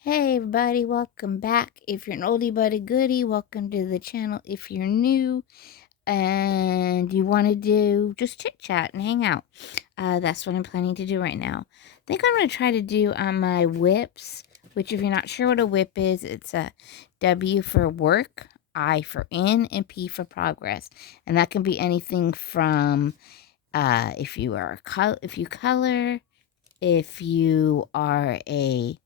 Hey everybody, welcome back. If you're an oldie but a goodie, welcome to the channel. If you're new and you want to do just chit chat and hang out, that's what I'm planning to do right now. I think I'm going to try to do on my WIPs, which if you're not sure what a WIP is, it's a W for work, I for in, and P for progress. And that can be anything from if you color, if you are a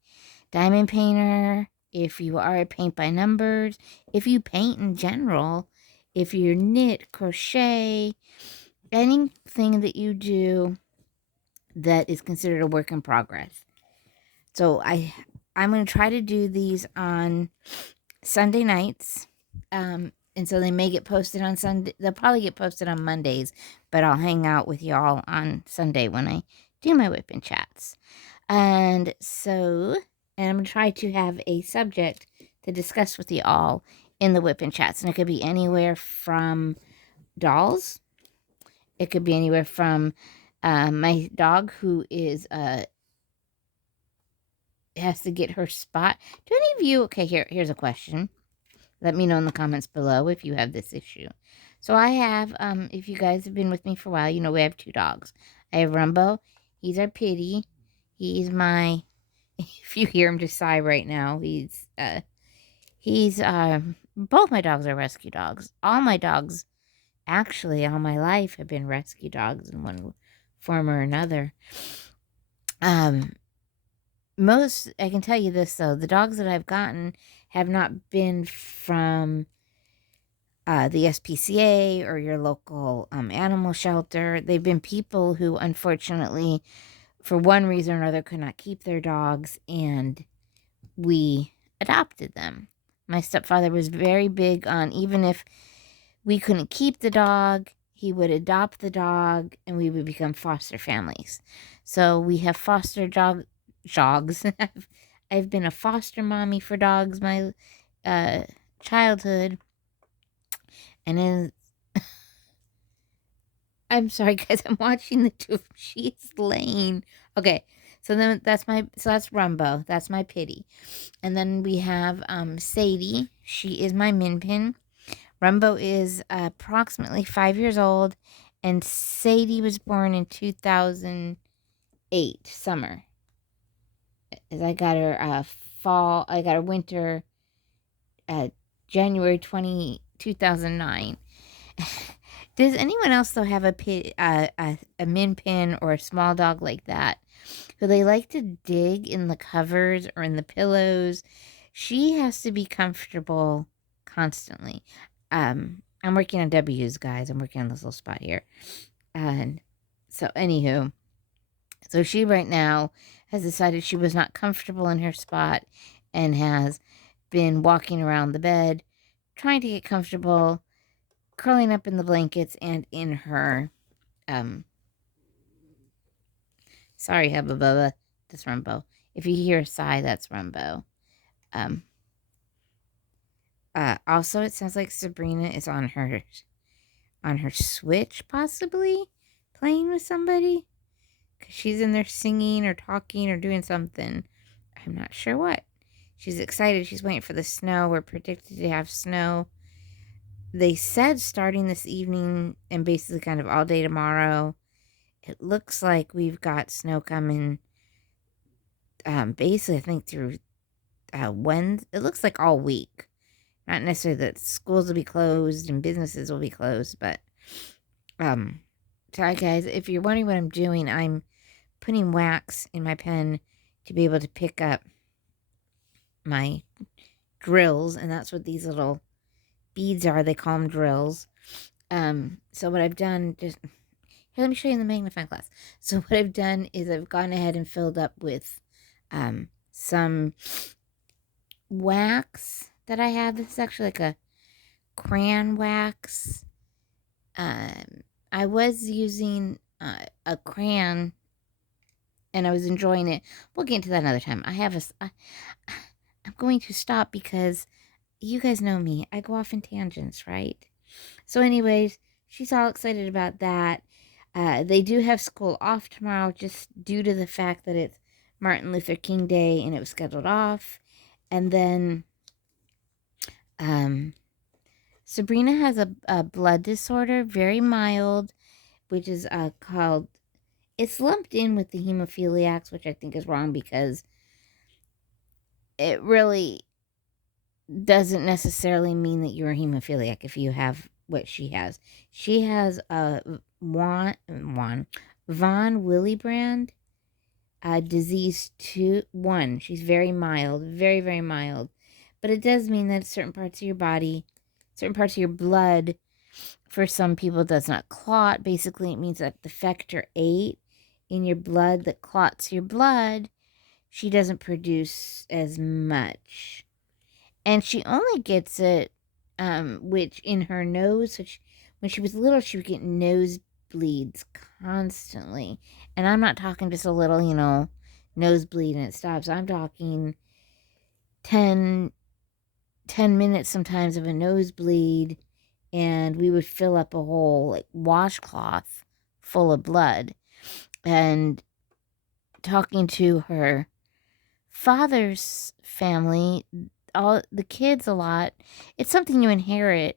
diamond painter, if you are a paint by numbers, if you paint in general, if you knit, crochet, anything that you do that is considered a work in progress. So I'm going to try to do these on Sunday nights. And so they may get posted on Sunday. They'll probably get posted on Mondays, but I'll hang out with y'all on Sunday when I do my WIP and chats. And I'm going to try to have a subject to discuss with you all in the WIP and chats. And it could be anywhere from dolls. It could be anywhere from my dog who is has to get her spot. Do any of you, okay, here's a question. Let me know in the comments below if you have this issue. So I have, if you guys have been with me for a while, you know we have two dogs. I have Rumbo. He's our pitty. He's my, if you hear him just sigh right now, both my dogs are rescue dogs. All my dogs, actually, all my life have been rescue dogs in one form or another. I can tell you this though, the dogs that I've gotten have not been from the SPCA or your local animal shelter. They've been people who, unfortunately, for one reason or another, could not keep their dogs, and we adopted them. My stepfather was very big on, even if we couldn't keep the dog, he would adopt the dog, and we would become foster families. So we have foster dogs. I've been a foster mommy for dogs my childhood. And then, I'm sorry, guys. I'm watching the two of them. She's laying. Okay, so that's Rumbo. That's my pitty. And then we have Sadie. She is my min pin. Rumbo is approximately 5 years old, and Sadie was born in 2008 summer. As I got her fall. I got her winter. January 2009. Does anyone else though have a min pin or a small dog like that who they like to dig in the covers or in the pillows? She has to be comfortable constantly. I'm working on W's, guys. I'm working on this little spot here. And so anywho, so she right now has decided she was not comfortable in her spot and has been walking around the bed trying to get comfortable, curling up in the blankets and in her sorry, Hubba Bubba, that's Rumbo. If you hear a sigh, that's Rumbo. Also, it sounds like Sabrina is on her Switch, possibly playing with somebody, because she's in there singing or talking or doing something. I'm not sure what. She's excited. She's waiting for the snow. We're predicted to have snow. They said starting this evening and basically kind of all day tomorrow. It looks like we've got snow coming. Basically, I think through Wednesday. It looks like all week. Not necessarily that schools will be closed and businesses will be closed, but sorry guys, if you're wondering what I'm doing, I'm putting wax in my pen to be able to pick up my drills, and that's what these little beads are. They call them drills. So what I've done, just here, let me show you in the magnifying glass. So what I've done is I've gone ahead and filled up with some wax that I have. This is actually like a crayon wax. I was using a crayon and I was enjoying it. We'll get into that another time. I'm going to stop because you guys know me. I go off in tangents, right? So anyways, she's all excited about that. They do have school off tomorrow just due to the fact that it's Martin Luther King Day, and it was scheduled off. And then Sabrina has a blood disorder, very mild, which is called, it's lumped in with the hemophiliacs, which I think is wrong because it really doesn't necessarily mean that you're a hemophiliac if you have what she has. She has a von Willebrand disease 1. She's very mild, very, very mild. But it does mean that certain parts of your body, certain parts of your blood, for some people, does not clot. Basically, it means that the factor 8 in your blood that clots your blood, she doesn't produce as much. And she only gets it, which in her nose, so when she was little, she would get nosebleeds constantly. And I'm not talking just a little, nosebleed and it stops. I'm talking 10 minutes sometimes of a nosebleed, and we would fill up a whole like washcloth full of blood. And talking to her father's family, all the kids a lot, it's something you inherit.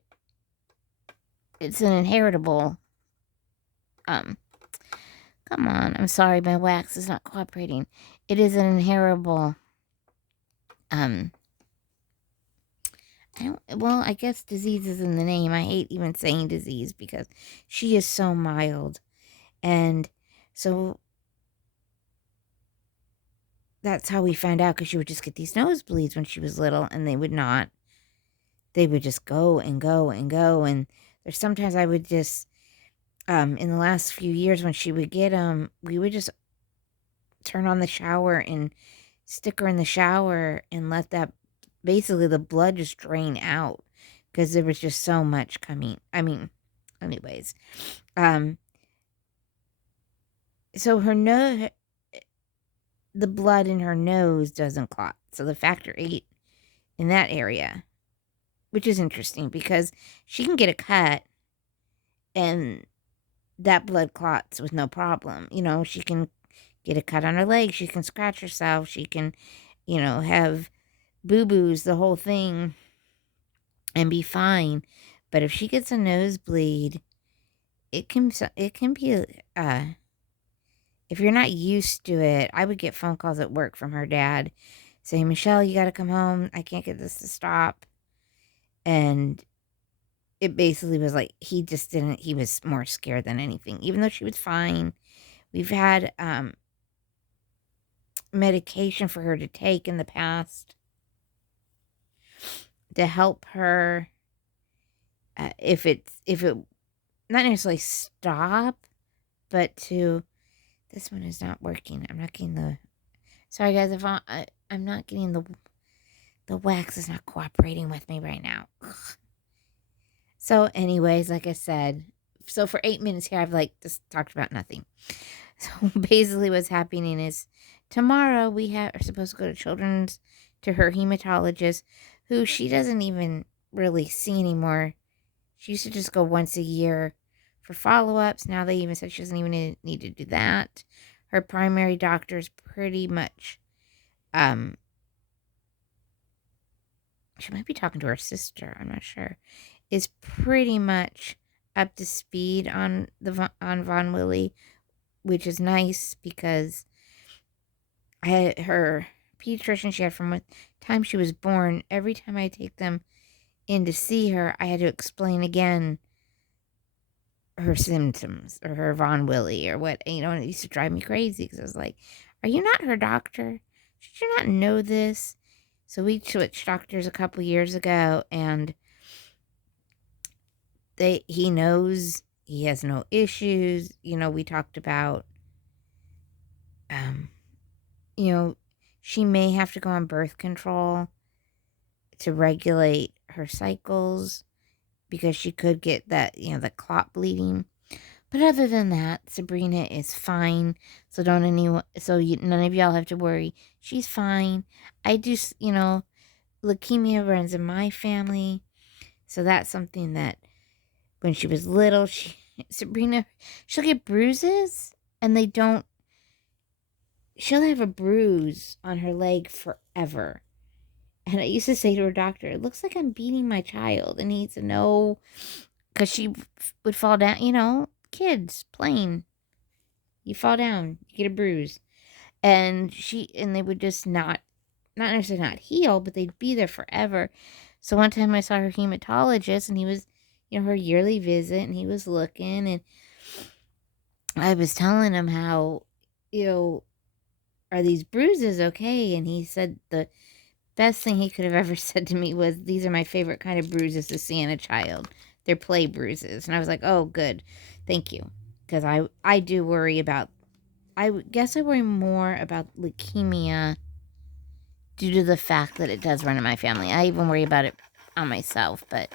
It's an inheritable come on, I'm sorry, my wax is not cooperating. It is an inheritable I guess disease is in the name. I hate even saying disease because she is so mild. And so that's how we found out, because she would just get these nosebleeds when she was little, and they would not. They would just go and go and go. And there's sometimes I would just, in the last few years when she would get them, we would just turn on the shower and stick her in the shower and let that, basically the blood just drain out because there was just so much coming. I mean, anyways, so her nose, the blood in her nose doesn't clot. So the factor 8 in that area, which is interesting because she can get a cut and that blood clots with no problem. She can get a cut on her leg. She can scratch herself. She can, have boo-boos, the whole thing, and be fine. But if she gets a nosebleed, it can be, if you're not used to it, I would get phone calls at work from her dad saying, Michelle, you got to come home. I can't get this to stop. And it basically was like, he was more scared than anything, even though she was fine. We've had medication for her to take in the past to help her, if it not necessarily stop, but to, this one is not working. I'm not getting the, sorry guys, if I'm not getting the wax is not cooperating with me right now. Ugh. So anyways, like I said, so for 8 minutes here, I've just talked about nothing. So basically what's happening is tomorrow we are supposed to go to her hematologist, who she doesn't even really see anymore. She used to just go once a year for follow-ups. Now they even said she doesn't even need to do that. Her primary doctor is pretty much, she might be talking to her sister, I'm not sure, is pretty much up to speed on Von Willy, which is nice because I had her pediatrician she had from the time she was born. Every time I take them in to see her, I had to explain again her symptoms or her Von Willy or what, and it used to drive me crazy because I was like, are you not her doctor? Should you not know this? So we switched doctors a couple years ago, and he knows he has no issues. We talked about, she may have to go on birth control to regulate her cycles because she could get that, the clot bleeding. But other than that, Sabrina is fine. So none of y'all have to worry. She's fine. I just, leukemia runs in my family. So that's something that when she was little, Sabrina, she'll get bruises and they don't she'll have a bruise on her leg forever. And I used to say to her doctor, it looks like I'm beating my child. And he said, no, because she would fall down. You know, kids playing. You fall down, you get a bruise. And they would just not necessarily not heal, but they'd be there forever. So one time I saw her hematologist, and he was, her yearly visit, and he was looking, and I was telling him how, are these bruises okay? And he said the best thing he could have ever said to me was, these are my favorite kind of bruises to see in a child. They're play bruises. And I was like, oh, good. Thank you. Because I do worry about, I guess I worry more about leukemia due to the fact that it does run in my family. I even worry about it on myself. But,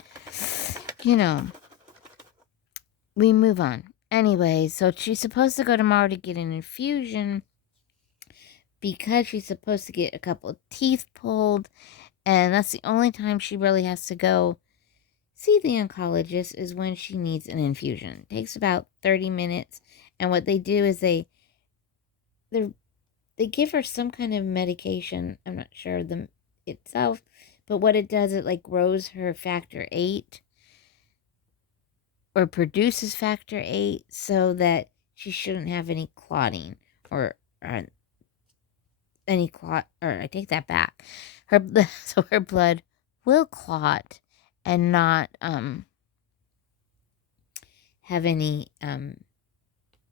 we move on. Anyway, so she's supposed to go tomorrow to get an infusion because she's supposed to get a couple of teeth pulled. And that's the only time she really has to go see the oncologist, is when she needs an infusion. It takes about 30 minutes. And what they do is they give her some kind of medication. I'm not sure the itself, but what it does, it like grows her factor 8 or produces factor 8 so that she shouldn't have any clotting or any clot. Or I take that back. So her blood will clot and not have any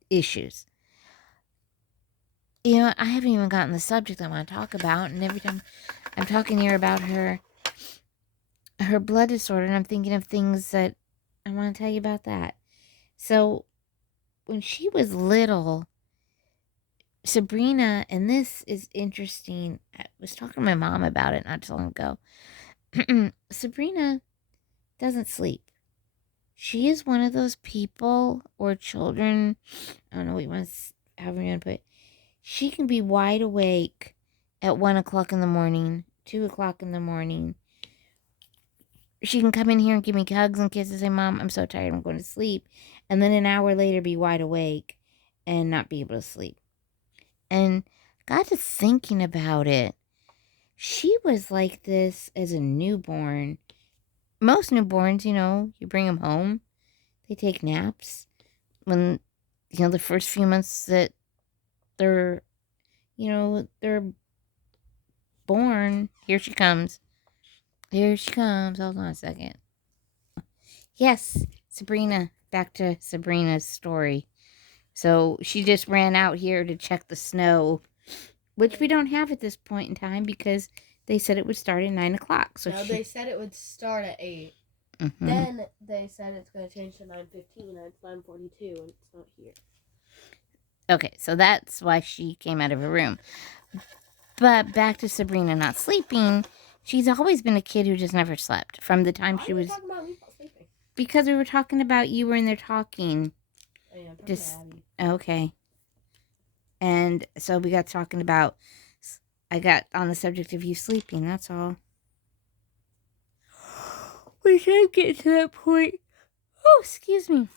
issues. I haven't even gotten the subject I want to talk about, and every time I'm talking here about her blood disorder, and I'm thinking of things that I want to tell you about that. So when she was little, Sabrina, and this is interesting, I was talking to my mom about it not too long ago. Sabrina doesn't sleep. She is one of those people or children, I don't know what you want to, however you want to put it. She can be wide awake at 1 o'clock in the morning, 2 o'clock in the morning. She can come in here and give me hugs and kisses and say, Mom, I'm so tired, I'm going to sleep. And then an hour later be wide awake and not be able to sleep. And got to thinking about it. She was like this as a newborn. Most newborns, you bring them home. They take naps. When, the first few months that they're born. Here she comes. Hold on a second. Yes, Sabrina. Back to Sabrina's story. So she just ran out here to check the snow, which we don't have at this point in time because they said it would start at 9 o'clock. So they said it would start at 8. Mm-hmm. Then they said it's going to change to 9:15, and it's 9:42, and it's not here. Okay, so that's why she came out of her room. But back to Sabrina not sleeping. She's always been a kid who just never slept from the time she was. Talking about me not sleeping? Because we were talking about you were in there talking. Oh, yeah, I'm just Abby. Okay. And so we got talking about. I got on the subject of you sleeping. That's all. We can't get to that point. Oh, excuse me.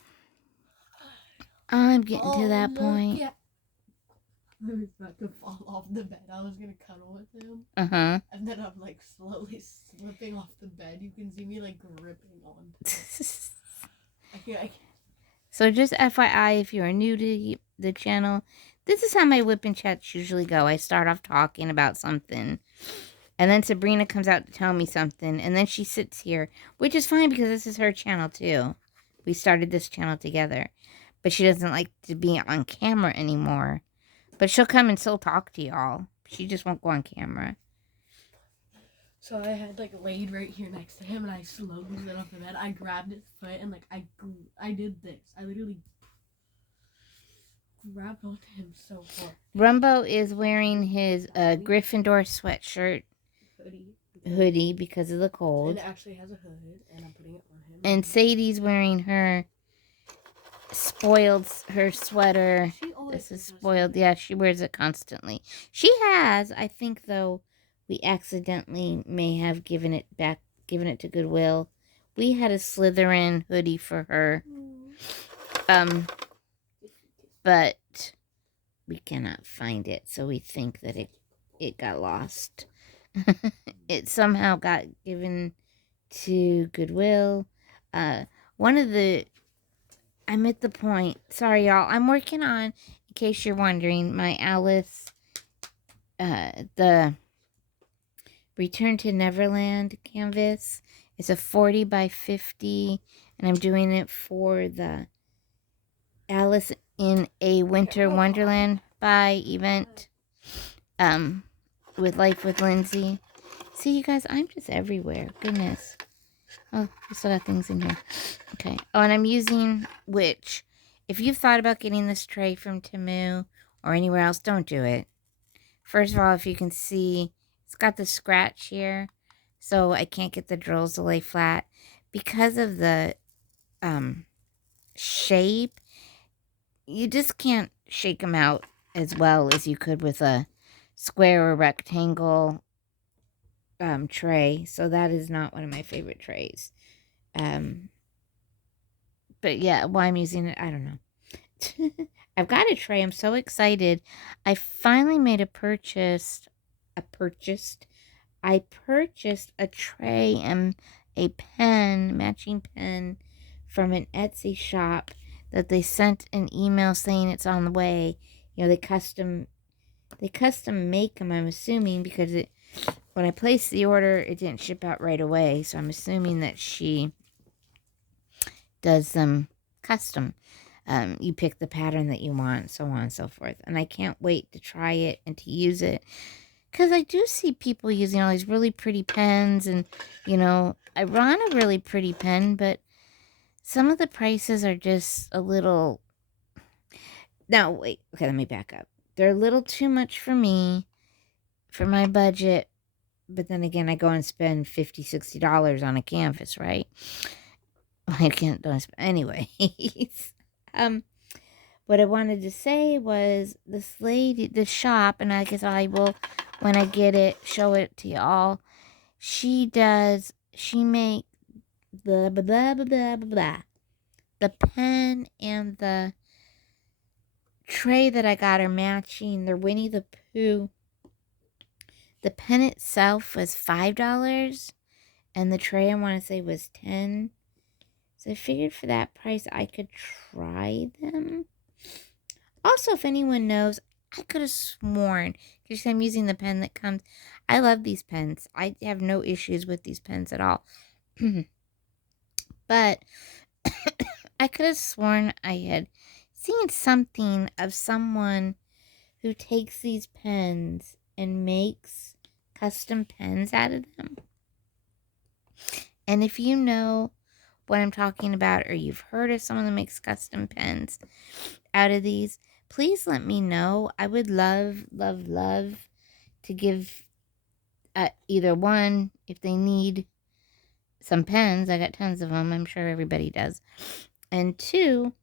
I'm getting to that point. Yeah. I was about to fall off the bed. I was gonna cuddle with him. Uh-huh. And then I'm like slowly slipping off the bed. You can see me like gripping on. I can't. So just FYI, if you are new to the channel, this is how my WIP and Chats usually go. I start off talking about something, and then Sabrina comes out to tell me something, and then she sits here, which is fine because this is her channel too. We started this channel together, but she doesn't like to be on camera anymore. But she'll come and still talk to y'all. She just won't go on camera. So I had like laid right here next to him, and I slowly lit off the bed. I grabbed his foot, and like I did this. I literally grabbed onto him so hard. Rumbo is wearing his Gryffindor sweatshirt hoodie because of the cold. And it actually has a hood, and I'm putting it on him. And Sadie's wearing her sweater. This is spoiled. Yeah, she wears it constantly. She has, I think, though, we accidentally may have given it to Goodwill. We had a Slytherin hoodie for her. But we cannot find it, so we think that it got lost. It somehow got given to Goodwill. One of the I'm at the point. Sorry, y'all. I'm working on, in case you're wondering, my Alice, the Return to Neverland canvas. It's a 40 by 50, and I'm doing it for the Alice in a Winter Wonderland by event. With Life with Lindsay. See, you guys, I'm just everywhere. Goodness. Oh, we still got things in here. Okay. Oh, and I'm using, which, if you've thought about getting this tray from Temu or anywhere else, don't do it. First of all, if you can see, it's got the scratch here, so I can't get the drills to lay flat. Because of the shape, you just can't shake them out as well as you could with a square or rectangle tray. So that is not one of my favorite trays. But yeah, why I'm using it, I don't know. I've got a tray. I'm so excited. I finally made a purchase. I purchased a tray and a pen, matching pen, from an Etsy shop that they sent an email saying it's on the way. You know, they custom make them, I'm assuming, because when I placed the order, it didn't ship out right away. So I'm assuming that she does them custom. You pick the pattern that you want, so on and so forth. And I can't wait to try it and to use it. Because I do see people using all these really pretty pens. And, you know, I run a really pretty pen, but some of the prices are just a little... Now, wait. Okay, let me back up. They're a little too much for me, for my budget. But then again, I go and spend $50, $60 on a canvas, right? I can't, don't spend... Anyways. What I wanted to say was this lady, this shop, and I guess I will, when I get it, show it to y'all. She make blah, blah, blah, blah, blah, blah, blah. The pen and the tray that I got are matching. They're Winnie the Pooh. The pen itself was $5, and the tray I want to say was $10. So I figured for that price I could try them. Also, if anyone knows, I could have sworn, because I'm using the pen that comes. I love these pens. I have no issues with these pens at all. But I could have sworn I had seen something of someone who takes these pens and makes custom pens out of them. And if you know what I'm talking about, or you've heard of someone that makes custom pens out of these, please let me know. I would love, love, love to give either one, if they need some pens. I got tons of them. I'm sure everybody does. And two,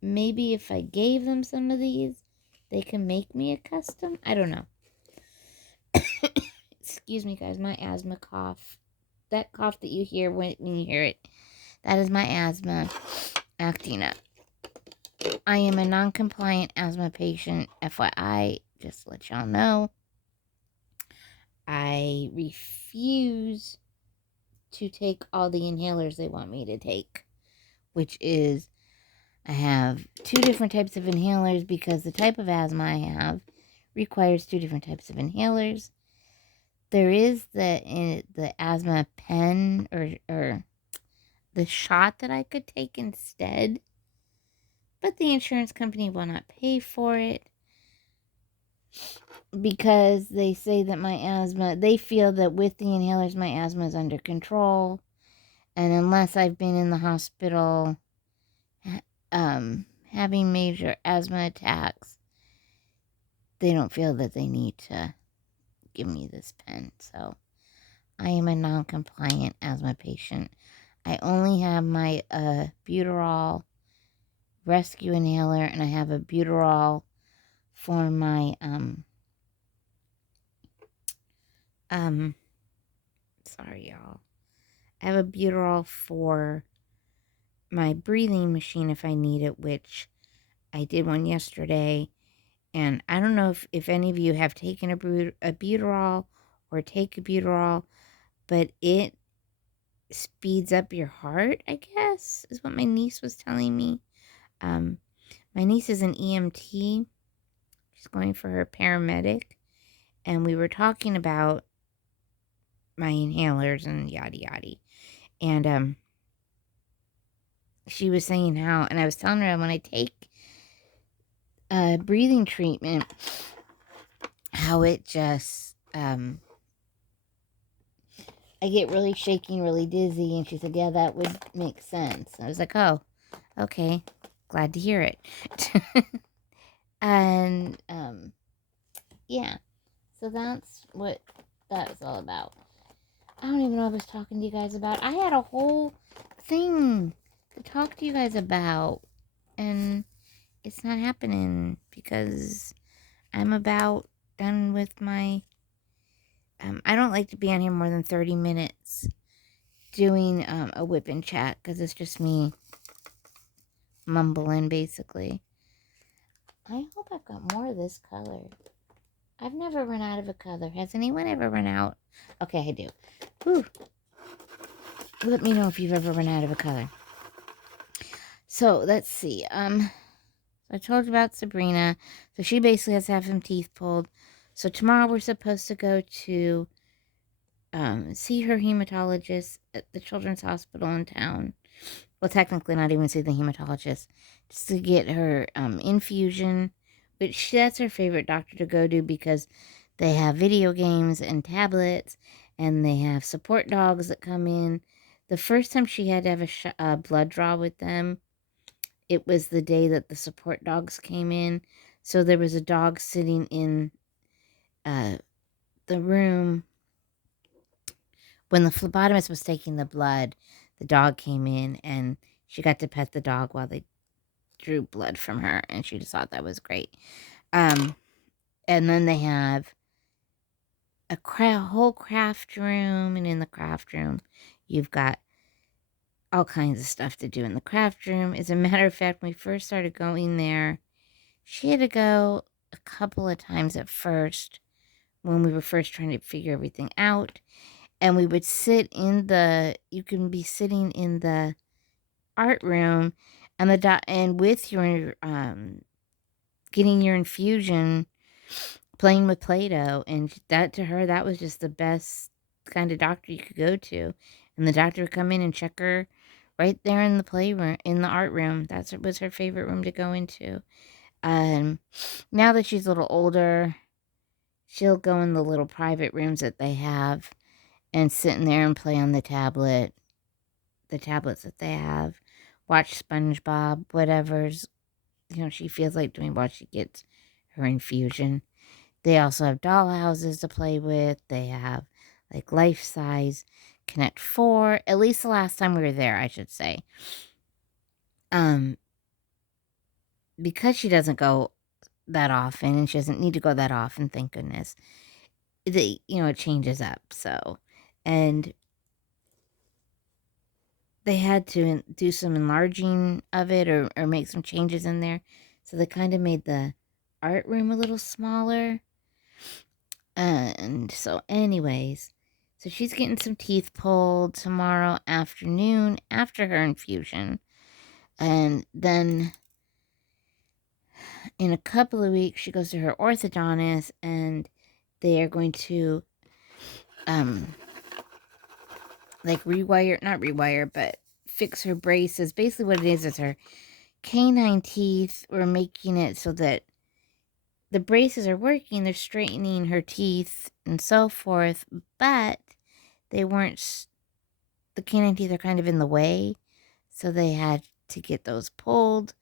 maybe if I gave them some of these, they can make me a custom. I don't know. Excuse me, guys. My asthma cough. That cough that you hear when you hear it, that is my asthma acting up. I am a non-compliant asthma patient, FYI, just to let y'all know. I refuse to take all the inhalers they want me to take, which is, I have 2 different types of inhalers because the type of asthma I have requires 2 different types of inhalers. There is the asthma pen or the shot that I could take instead, but the insurance company will not pay for it because they say that my asthma, they feel that with the inhalers, my asthma is under control. And unless I've been in the hospital having major asthma attacks, they don't feel that they need to give me this pen. So I am a non-compliant asthma patient. I only have my Buterol rescue inhaler, and I have a Buterol for my sorry y'all. I have a Buterol for my breathing machine if I need it, which I did one yesterday, And I don't know if any of you have taken a butyrol or take a butyrol, but it speeds up your heart, I guess, is what my niece was telling me. Um, my niece is an EMT. She's going for her paramedic. And we were talking about my inhalers and yada yada. And she was saying how, and I was telling her when I take breathing treatment, how it just I get really shaky and really dizzy. And she said, yeah, that would make sense. I was like, oh, okay, glad to hear it. And yeah, so that's what that was all about. I don't even know what I was talking to you guys about. I had a whole thing to talk to you guys about, and it's not happening because I'm about done with my. I don't like to be on here more than 30 minutes doing a WIP and Chat because it's just me mumbling basically. I hope I've got more of this color. I've never run out of a color. Has anyone ever run out? Okay, I do. Whew. Let me know if you've ever run out of a color. So let's see. I told you about Sabrina. So she basically has to have some teeth pulled. So tomorrow we're supposed to go to see her hematologist at the children's hospital in town. Well, technically not even see the hematologist, just to get her infusion, which that's her favorite doctor to go to because they have video games and tablets, and they have support dogs that come in. The first time she had to have a blood draw with them, it was the day that the support dogs came in. So there was a dog sitting in uh, the room. When the phlebotomist was taking the blood, the dog came in and she got to pet the dog while they drew blood from her, and she just thought that was great. And then they have a whole craft room, and in the craft room, you've got all kinds of stuff to do in the craft room. As a matter of fact, when we first started going there, she had to go a couple of times at first when we were first trying to figure everything out. And we would you can be sitting in the art room and and with your getting your infusion, playing with Play-Doh, and that to her that was just the best kind of doctor you could go to. And the doctor would come in and check her right there in the playroom, in the art room. That was her favorite room to go into. Now that she's a little older, she'll go in the little private rooms that they have and sit in there and play on the tablets that they have, watch SpongeBob, whatever's she feels like doing while she gets her infusion. They also have doll houses to play with. They have like life size Connect Four. At least the last time we were there, I should say. Um, because she doesn't go that often, and she doesn't need to go that often, thank goodness. It changes up. So, and they had to do some enlarging of it or make some changes in there. So they kind of made the art room a little smaller. And so, anyways, so she's getting some teeth pulled tomorrow afternoon after her infusion. And then in a couple of weeks, she goes to her orthodontist, and they are going to, like not rewire, but fix her braces. Basically, what it is her canine teeth. We're making it so that the braces are working, they're straightening her teeth and so forth, but they weren't, the canine teeth are kind of in the way, so they had to get those pulled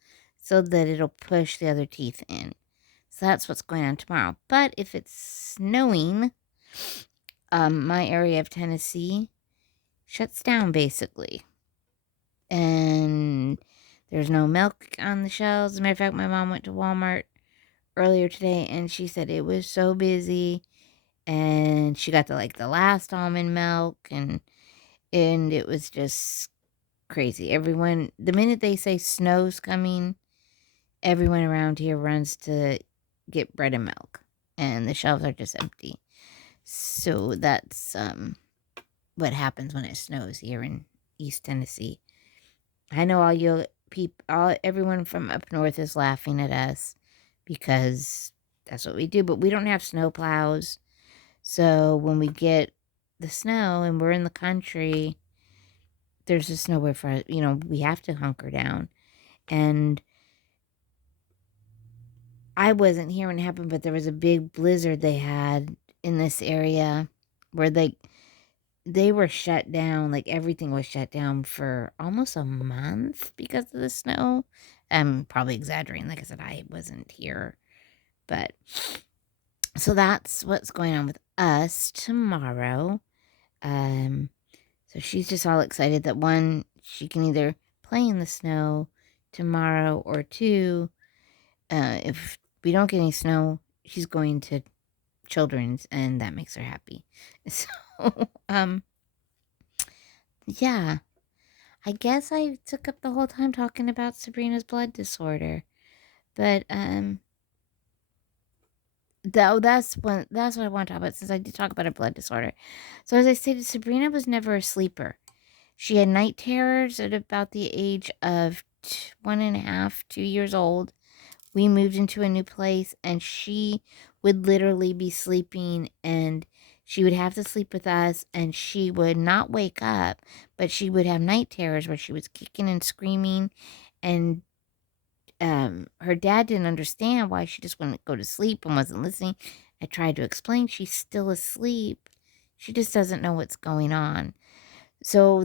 so that it'll push the other teeth in. So that's what's going on tomorrow. But if it's snowing, my area of Tennessee shuts down basically. And there's no milk on the shelves. As a matter of fact, my mom went to Walmart earlier today and she said it was so busy, and she got the last almond milk, and it was just crazy. The minute they say snow's coming, everyone around here runs to get bread and milk, and the shelves are just empty. So that's what happens when it snows here in East Tennessee. I know everyone from up north is laughing at us because that's what we do, but we don't have snow plows. So when we get the snow and we're in the country, there's just nowhere for us. We have to hunker down. And I wasn't here when it happened, but there was a big blizzard they had in this area where they were shut down. Like everything was shut down for almost a month because of the snow. I'm probably exaggerating. Like I said, I wasn't here, but so that's what's going on with us tomorrow. Um, so she's just all excited that one, she can either play in the snow tomorrow, or two, if we don't get any snow, she's going to children's, and that makes her happy. So, yeah, I guess I took up the whole time talking about Sabrina's blood disorder, but though that's what I want to talk about, since I did talk about her blood disorder. So as I stated, Sabrina was never a sleeper. She had night terrors at about the age of 1.5, 2 years old. We moved into a new place, and she would literally be sleeping, and she would have to sleep with us, and she would not wake up, but she would have night terrors where she was kicking and screaming. And her dad didn't understand why she just wouldn't go to sleep and wasn't listening. I tried to explain she's still asleep. She just doesn't know what's going on. So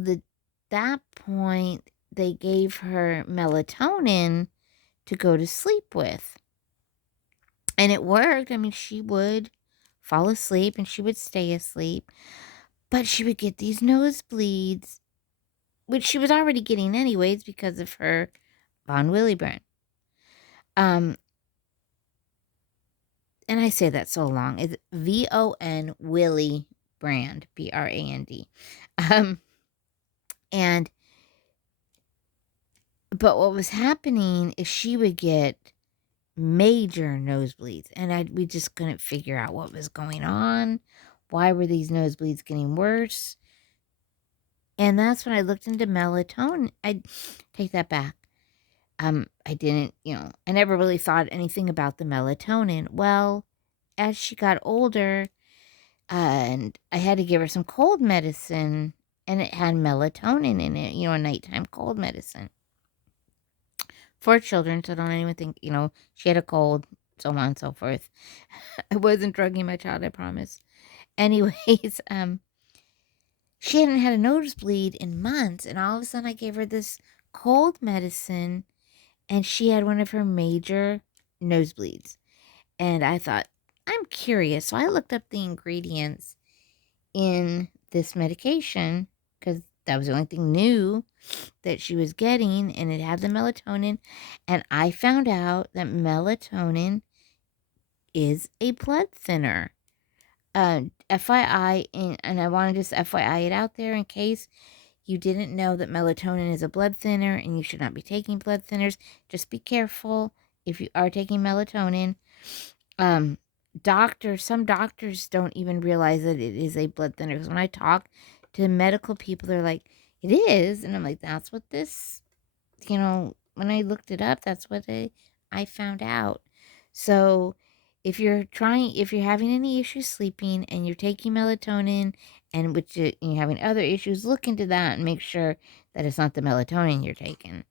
that point, they gave her melatonin to go to sleep with. And it worked. I mean, she would fall asleep and she would stay asleep, but she would get these nosebleeds, which she was already getting anyways because of her von Willebrand. And I say that so long. It's VON Willie Brand, BRAND. Um, and but what was happening is she would get major nosebleeds, and we just couldn't figure out what was going on. Why were these nosebleeds getting worse? And that's when I looked into melatonin. I take that back. I didn't, I never really thought anything about the melatonin. Well, as she got older, and I had to give her some cold medicine, and it had melatonin in it, a nighttime cold medicine for children. So don't even think, she had a cold, so on and so forth. I wasn't drugging my child, I promise. Anyways, she hadn't had a nosebleed in months, and all of a sudden I gave her this cold medicine, and she had one of her major nosebleeds. And I thought, I'm curious. So I looked up the ingredients in this medication, because that was the only thing new that she was getting, and it had the melatonin. And I found out that melatonin is a blood thinner. FYI, and I want to just FYI it out there in case you didn't know that melatonin is a blood thinner and you should not be taking blood thinners. Just be careful if you are taking melatonin. Some doctors don't even realize that it is a blood thinner. Because when I talk to medical people, they're like, it is. And I'm like, that's what this, when I looked it up, that's what I found out. So if you're having any issues sleeping and you're taking melatonin, and you're having other issues, look into that and make sure that it's not the melatonin you're taking.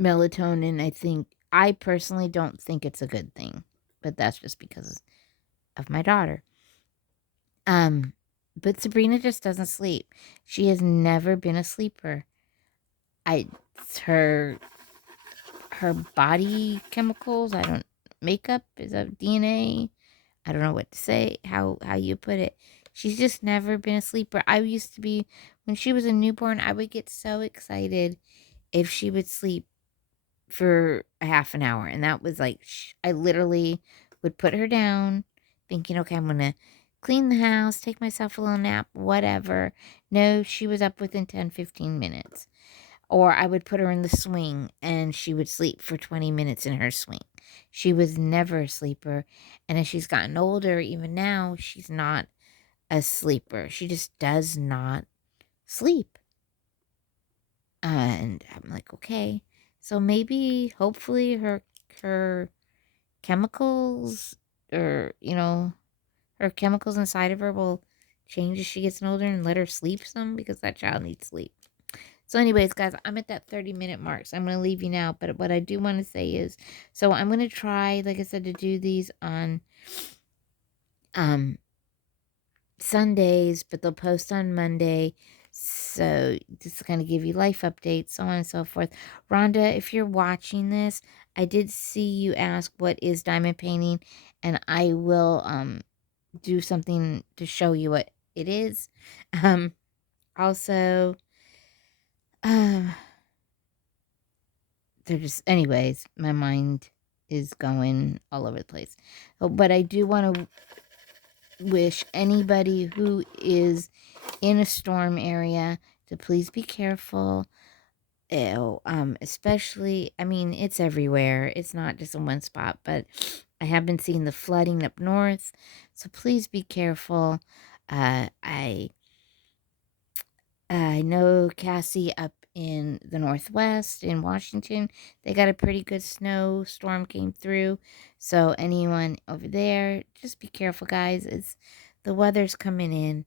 Melatonin, I personally don't think it's a good thing, but that's just because of my daughter. But Sabrina just doesn't sleep. She has never been a sleeper. Her body chemicals, makeup, is a DNA. I don't know what to say, how you put it. She's just never been a sleeper. I used to be, when she was a newborn, I would get so excited if she would sleep for a half an hour. And that was like, I literally would put her down thinking, okay, I'm going to clean the house, take myself a little nap, whatever. No, she was up within 10, 15 minutes. Or I would put her in the swing and she would sleep for 20 minutes in her swing. She was never a sleeper. And as she's gotten older, even now, she's not a sleeper. She just does not sleep. And I'm like, okay. So maybe, hopefully, her chemicals, or, her chemicals inside of her will change as she gets older and let her sleep some, because that child needs sleep. So, anyways, guys, I'm at that 30-minute mark, so I'm going to leave you now. But what I do want to say is, so I'm going to try, like I said, to do these on um Sundays, but they'll post on Monday. So this is going to give you life updates, so on and so forth. Rhonda, if you're watching this, I did see you ask what is diamond painting, and I will do something to show you what it is. Also, uh, they're just, anyways, my mind is going all over the place. But I do want to wish anybody who is in a storm area to please be careful. Especially, I mean, it's everywhere. It's not just in one spot, but I have been seeing the flooding up north. So please be careful. I know Cassie up in the Northwest in Washington, they got a pretty good snowstorm came through. So anyone over there, just be careful, guys. The weather's coming in.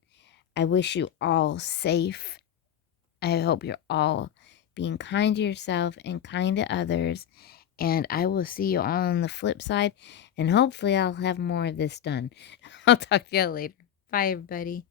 I wish you all safe. I hope you're all being kind to yourself and kind to others. And I will see you all on the flip side. And hopefully I'll have more of this done. I'll talk to you later. Bye, everybody.